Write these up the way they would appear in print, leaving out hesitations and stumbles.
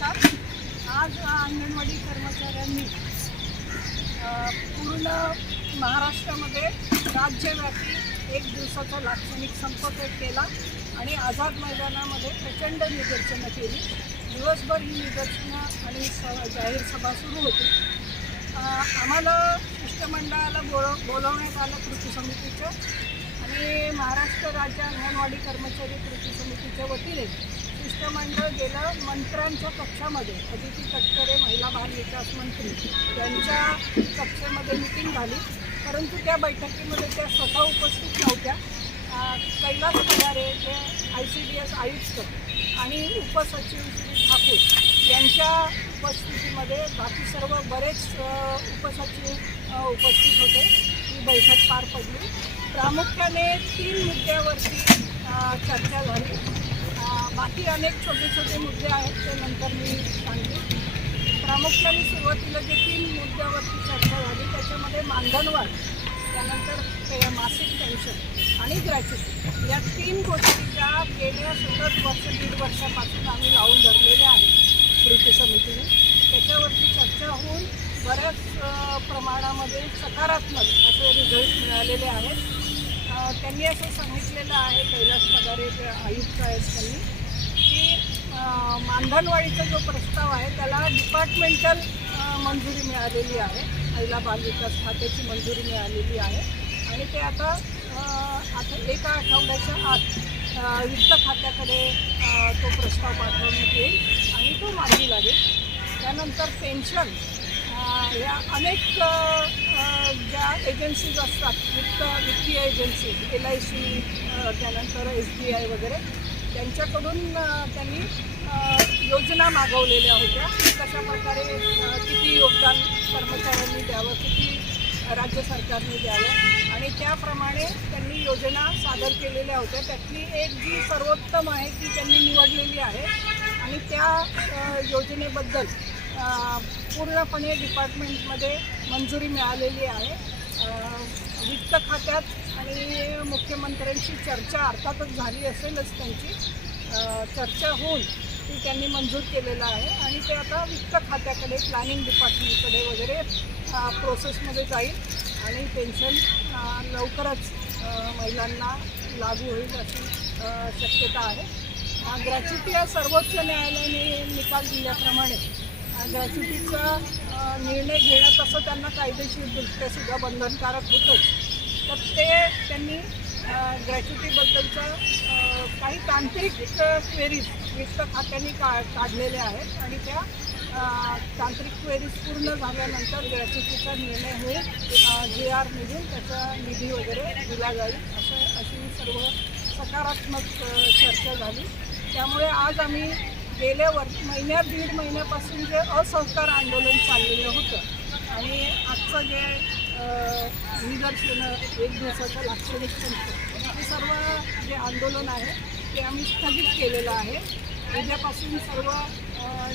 नमस्कार. आज अंगणवाडी कर्मचाऱ्यांनी पूर्ण महाराष्ट्रामध्ये राज्यव्यापी एक दिवसाचा लाक्षणिक संप केला आणि आझाद मैदानामध्ये प्रचंड निदर्शनं केली. दिवसभर ही निदर्शनं आणि जाहीर सभा सुरू होती. आम्हाला शिष्टमंडळाला बोलवण्यात आलं कृती समितीचं आणि महाराष्ट्र राज्य अंगणवाडी कर्मचारी कृती समितीच्या वतीने शिष्टमंडळ गेलं मंत्र्यांच्या कक्षामध्ये. अदिती तटकरे महिला बाल विकास मंत्री यांच्या कक्षेमध्ये मीटिंग झाली, परंतु त्या बैठकीमध्ये त्या स्वतः उपस्थित नव्हत्या. कैलास पगारे जे ICDS आयुक्त आणि उपसचिव श्री ठाकूर यांच्या उपस्थितीमध्ये बाकी सर्व बरेच उपसचिव उपस्थित होते. ही बैठक पार पडली. प्रामुख्याने 3 मुद्द्यावरती चर्चा झाली. बाकी अनेक छोटे छोटे मुद्दे आहेत, ते नंतर मी सांगते. प्रामुख्याने सुरुवातीला जे 3 मुद्द्यावरती चर्चा झाली त्याच्यामध्ये मानधनवाढ, त्यानंतर मासिक पेन्शन आणि ग्रॅच्युटी या 3 गोष्टी ज्या गेल्या सतत दीड वर्षापासून आम्ही लावून धरलेल्या आहेत कृती समितीने, त्याच्यावरती चर्चा होऊन बऱ्याच प्रमाणामध्ये सकारात्मक असे रिझल्ट मिळालेले आहेत. त्यांनी असं सांगितलेलं आहे, कैलास पगारे जे आयुक्त आहेत त्यांनी, की मानधनवाढीचा जो प्रस्ताव आहे त्याला डिपार्टमेंटल मंजुरी मिळालेली आहे. महिला बाल विकास खात्याची मंजुरी मिळालेली आहे आणि ते आता एका आठवड्याच्या आत वित्त खात्याकडे तो प्रस्ताव पाठवण्यात येईल आणि तो मार्गी लागेल. त्यानंतर पेन्शन या अनेक ज्या एजन्सीज असतात, वित्तीय एजन्सी, LIC, त्यानंतर SBI वगैरे, त्यांच्याकडून त्यांनी योजना मागवलेल्या होत्या. कशा प्रकारे किती योगदान कर्मचाऱ्यांनी द्यावं, किती राज्य सरकारने द्यावं आणि त्याप्रमाणे त्यांनी योजना सादर केलेल्या होत्या. त्यातली एक जी सर्वोत्तम आहे ती त्यांनी निवडलेली आहे आणि त्या योजनेबद्दल पूर्णपणे डिपार्टमेंटमध्ये मंजुरी मिळालेली आहे. वित्त खात्यात आणि मुख्यमंत्र्यांची चर्चा अर्थातच झाली असेलच, त्यांची चर्चा होऊन ती त्यांनी मंजूर केलेलं आहे आणि ते आता वित्त खात्याकडे, प्लॅनिंग डिपार्टमेंटकडे वगैरे प्रोसेसमध्ये जाईल आणि पेन्शन लवकरच महिलांना लागू होईल अशी शक्यता आहे. ग्रॅच्युटी या सर्वोच्च न्यायालयाने निकाल दिल्याप्रमाणे ग्रॅच्युटीचा निर्णय घेणं तसं त्यांना कायदेशीरदृष्ट्या सुद्धा बंधनकारक होतंच. तर ते त्यांनी ग्रॅच्युटीबद्दलच्या काही तांत्रिक क्वेरीज वित्त खात्याने काढलेल्या आहेत आणि त्या तांत्रिक क्वेरीज पूर्ण झाल्यानंतर ग्रॅच्युटीचा निर्णय होईल. GR निघून त्याचा निधी वगैरे दिला जाईल अशी सर्व सकारात्मक चर्चा झाली. त्यामुळे आज आम्ही गेल्या दीड महिन्यापासून जे असहकार आंदोलन चाललेलं होतं आणि आजचं जे निदर्शनं एक दिवसाचं लाक्षणिक संप, हे सर्व जे आंदोलन आहे ते आम्ही स्थगित केलेलं आहे. उद्यापासून सर्व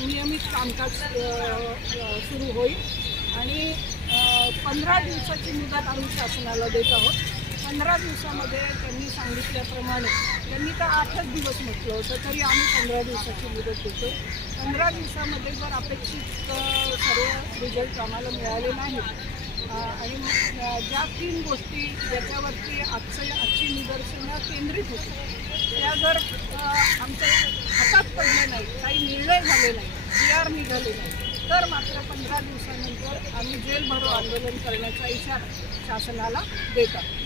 नियमित कामकाज सुरू होईल आणि 15 दिवसाची मुदत आम्ही शासनाला देत आहोत. 15 दिवसामध्ये त्यांनी सांगितल्याप्रमाणे, त्यांनी तर 8च दिवस म्हटलं होतं, तरी आम्ही 15 दिवसाची मुदत देतो. 15 दिवसामध्ये जर अपेक्षित सर्व रिझल्ट आम्हाला मिळाले नाही आणि ज्या 3 गोष्टी ज्याच्यावरती आजची निदर्शनं केंद्रित होती त्या जर आमच्या हातात पडले नाही, काही निर्णय झाले नाही, GR निघाले नाही, तर मात्र 15 दिवसानंतर आम्ही जेल भरो आंदोलन करण्याचा इशारा शासनाला देत आहोत.